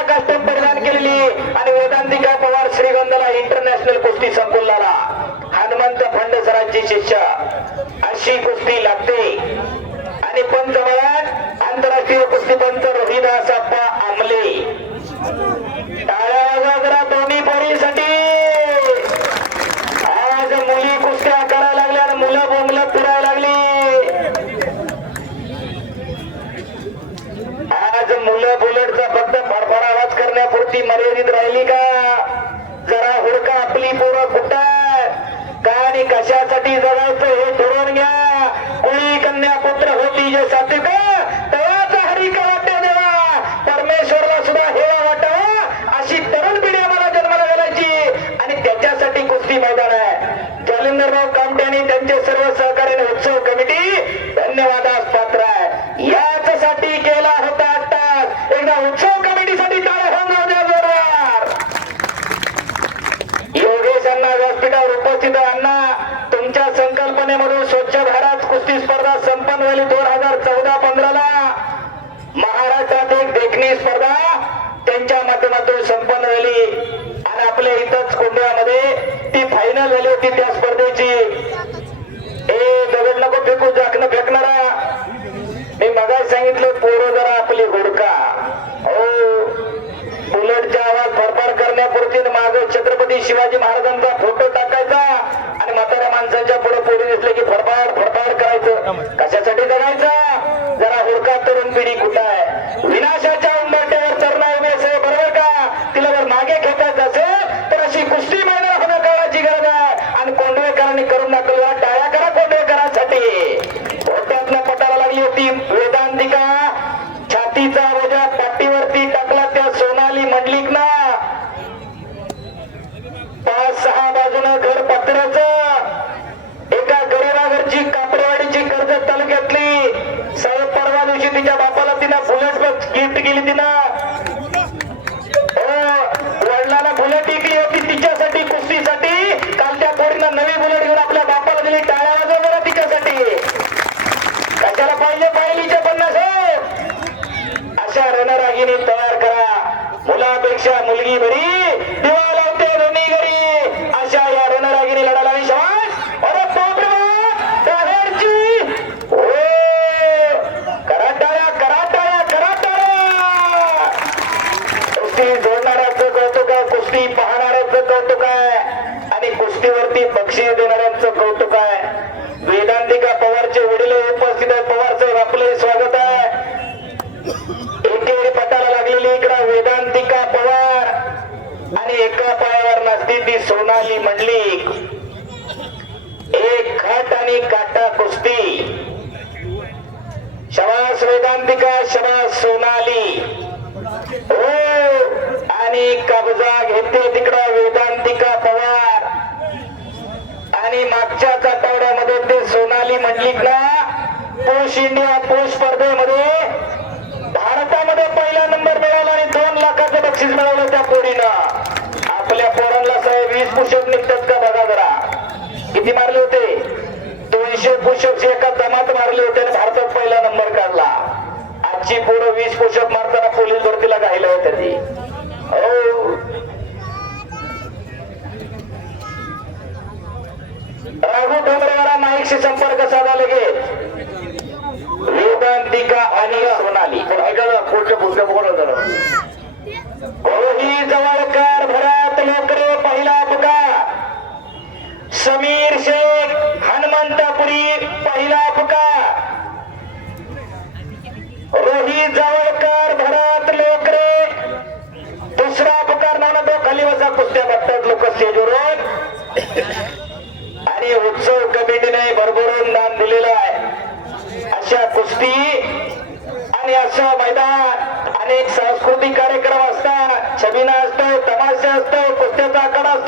काष्टक परिधान केलेली आणि वेदांतिका पवार श्रीगंधाला इंटरनॅशनल कुस्ती संकुलाला. हनुमंत फंडसरांची शिष्य. अशी कुस्ती लागते. करण्यापुरती मर्यादित राहिली का? जरा हुडका आपली पोरं कुठं? का आणि कशासाठी जगायचं हे ठरवून घ्या. कुळी कन्या पुत्र होती जे सात्विक? तेव्हाच हरी का वाट्या देवा. परमेश्वरला सुद्धा हेवा वाटावा. अशी तरुण पिढी आम्हाला जन्माला घालायची. आणि त्याच्यासाठी कुस्ती मैदान आहे. जालिंदरराव कामटे त्यांचे सर्व सहकार्याने उत्सव कमिटी धन्यवादास पात्र आहे. याच्यासाठी केला होता आत्ताच. एकदा उत्सव कुस्ती स्पर्धा संपन्न झाली दोन हजार चौदा पंधराला महाराष्ट्रात एक देखणी स्पर्धा त्यांच्या माध्यमातून संपन्न झाली. आणि आपल्या इथंच कोंड्यामध्ये ती फायनल झाली होती त्या स्पर्धेची. ए दगड नको फेकू जाकणं फेकणारा. मी मगाय सांगितलं पोरं जरा Vamos. केली तिनं हो, वडिलाला बुलेट विकली होती तिच्यासाठी कुस्तीसाठी. काल त्या पोरीनं नवी बुलेट घेऊन आपल्या बापाला दिली टाळ्या वाजवा जरा तिच्यासाठी. कशाला पाहिजे पाहिलीच्या पन्नास हो. अशा रणरागिनी तयार करा. मुलापेक्षा मुलगी बरी. दिवा लावते दोन्ही घरी अशा या रणरागिणी लढायला विश्वास अरे बापरे बाप, बाहेरची हो करा टाळ्या करा टाळ्या करा टाळ्या कुस्ती जोडणाऱ्याचं कौतुक आहे कुस्ती देणाऱ्यांचं कौतुक आहे आणि कुस्तीवरती बक्षीस देणाऱ्यांचं कौतुक आहे. वेदांतिका पवारचे वडील उपस्थित आहेत. पवार साहेब आपले स्वागत आहे. एकेरी पटाला लागलेली इकडं वेदांतिका पवार. आणि एका पायावर नसती ती सोनाली मंडलिक. एक खट आणि काटा कुस्ती. शबास वेदांतिका शबास सोनाली. हो आणि कब्जा घेते तिकडं वेदांतिका पवार आणि मागच्याच आठवड्यामध्ये झाली सोनाली मंडलिकला पुरुष इंडिया पुरुष स्पर्धेमध्ये भारतामध्ये पहिला नंबर मिळवला आणि दोन लाखाचं बक्षीस मिळवलं त्या पोरीनं. आपल्या पोरांना साहेब वीस पुषप निघतात का? बघा जरा. किती मारले होते? दोनशे पुषप एका दमात मारले होते आणि भारतात पहिला नंबर काढला. आजची पोरं वीस पुषप मारताना पोलीस भरतीला घायला होत्या ती हो राघू डोंगरेवाला नाईकशी संपर्क साधा लगेच वेदांतिका आणि सोनाली ऐका ना पुढच्या पुढच्या बोला जरा ही जवळकर भरात लोकरे पहिला पुकार समीर शेख हनुमंतपुरी पहिला पुकार रोही जावळकर भरत लोकरे. दुसरा पुकार नाव तो खाली वसा कुस्त्या बघतात लोक स्टेजवरून आणि उत्सव कमिटीने भरभरून दान दिलेलं आहे. अशा कुस्ती आणि असं मैदान अनेक सांस्कृतिक कार्यक्रम असतात. छबिना असतो तमाशा असतो कुस्त्याचा आकडा असतो.